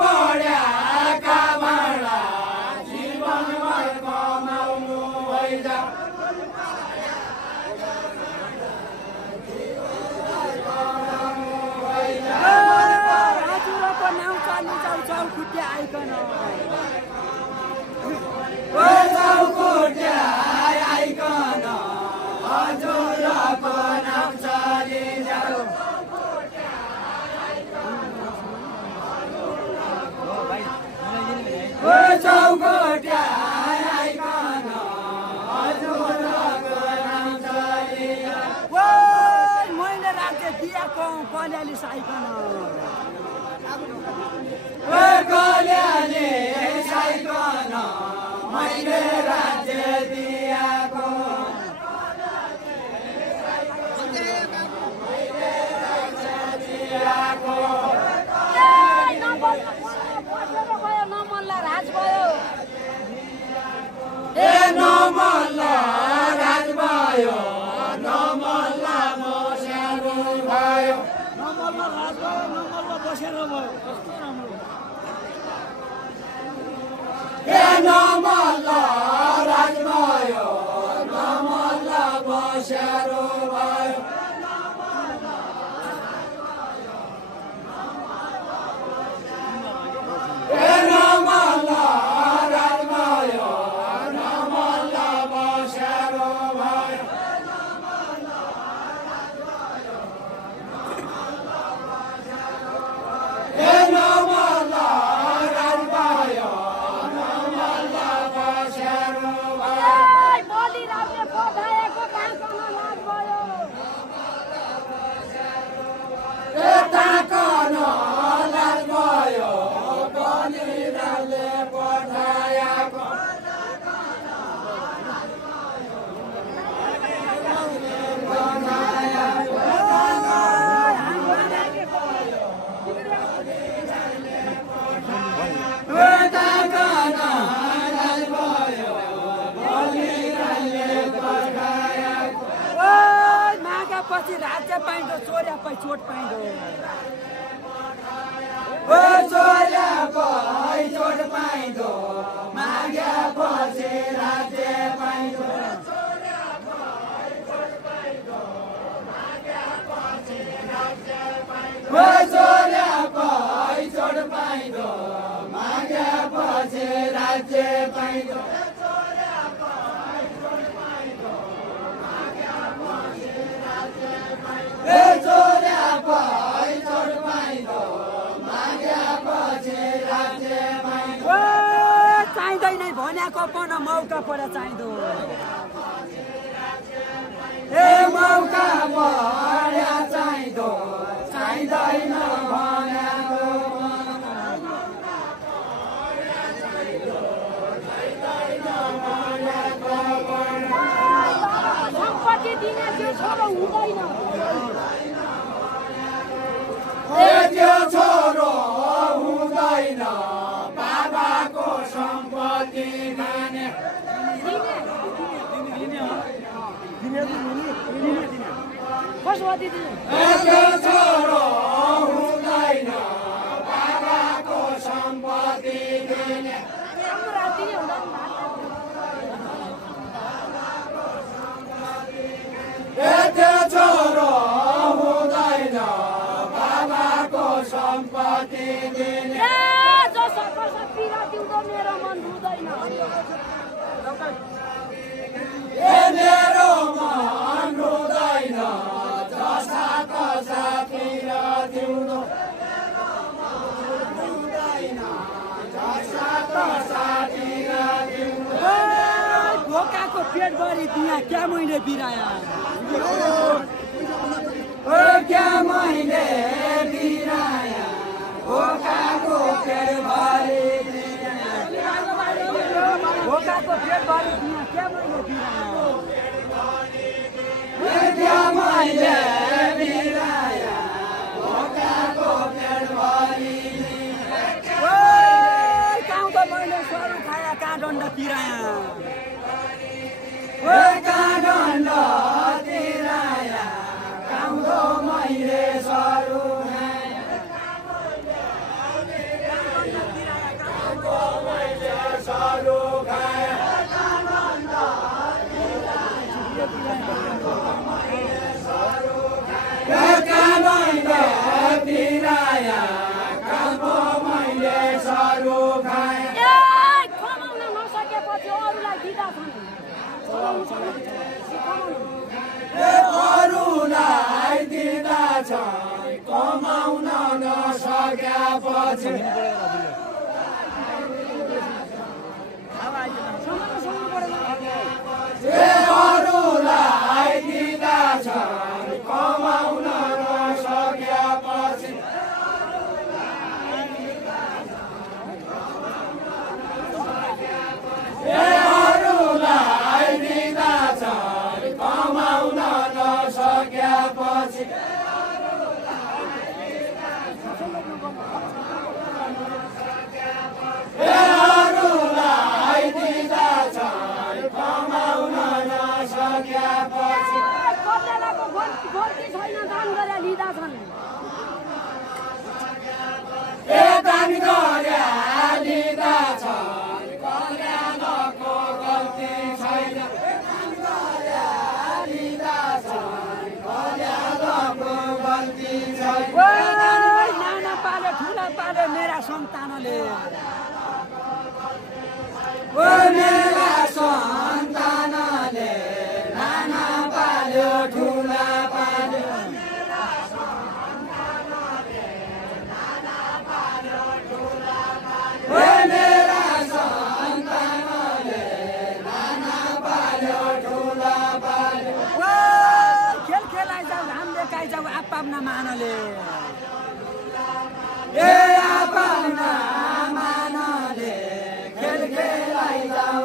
पढ्याका भाँडा जीवनभर कमाउनु हैजा हजुरको नाउँ चालु चाउ खुट्टा आइकन चौखुट्टा आइकन हजुरको नाउँ चाली जाऊ चौखुट्टा आइकन हजुरको नाउँ चाली जाऊ मैले राज्य दिएको कल्याणी साइकन कल्याणी साइकन मैले राज्य दिएको नमल्ला राज भयो नमल्ला बसेर भयो नमल्ला राज भयो नमल्ला बसेर भयो नमल्ला राज भयो नमल्ला बसेर भयो नमल्ला राज भयो नमल्ला बसेर भयो नमल्ला राज भयो नमल्ला बसेर भयो बलिराजले पठाएको काँकन लाज भयो ताकन लाज भयो बलिराजले पठाएको पछि राज्य पाइँदो चोर्या पै चोट पाइँदो चोर्या पै चोट पाइँदो माग्या पछि राज्य पाइँदो चोर्या पै चोट पाइँदो माग्या पछि राज्य पाइँदो चाहिँदैन भनेको पन मौका परे चाहिँदो मौका परे चाहिँदो चाहिँदैन भनेको सम्पत्ति दिने त्यो छोरो हुँदैन त्यो छोरो हुँदैन बाबाको सम्पत्ति दिने त्यो छोरो हुँदैन बाबाको सम्पत्ति दिने त्यो छोरो हुँदैन बाबाको सम्पत्ति दिने मेरो मन हुँदैन मेरो मन रुँदैन जसा तसातिर दिउँदो जसा तसातिर दिउँदो भोकाको पेटभरि दिया क्या मैले बिराया क्या मैले बिराया भोकाको पेटभरि भोकाको पेटभरि दिया क्या मैले बिराया क्या मैले बिराया भोकाको पेटभरि गाउँ त मैले सरू खाया कहाँ दण्ड तिराया दण्ड तिराया गाउँ त मैले सरू अरूलाई दिँदा छ कमाउन नसकेपछि अरूलाई दिँदा छ कमाउन नसकेपछि अरूलाई दिँदा छ कमाउन नसकेपछि अरूलाई दिँदा छ कमाउन नसकेपछि कतिजनाको गल्ती छैन दान गरेर लिँदा छन् दान गरे लिँदा छ कल्याणको गल्ती छैन लिँदा छ कल्याणको गल्ती छैन नाना पाले ठुला पाले मेरा सन्तानले मेरा सन्तानले नाना पाल्यो ठुला पाल्यो मेरा सन्तानले नाना पाल्यो ठुला पाल्यो खेल खेलाइ जाऊ घाम देखाइ जाऊ आपाप्ना मानले आपाप्ना मानले खेल खेलाइ जाऊ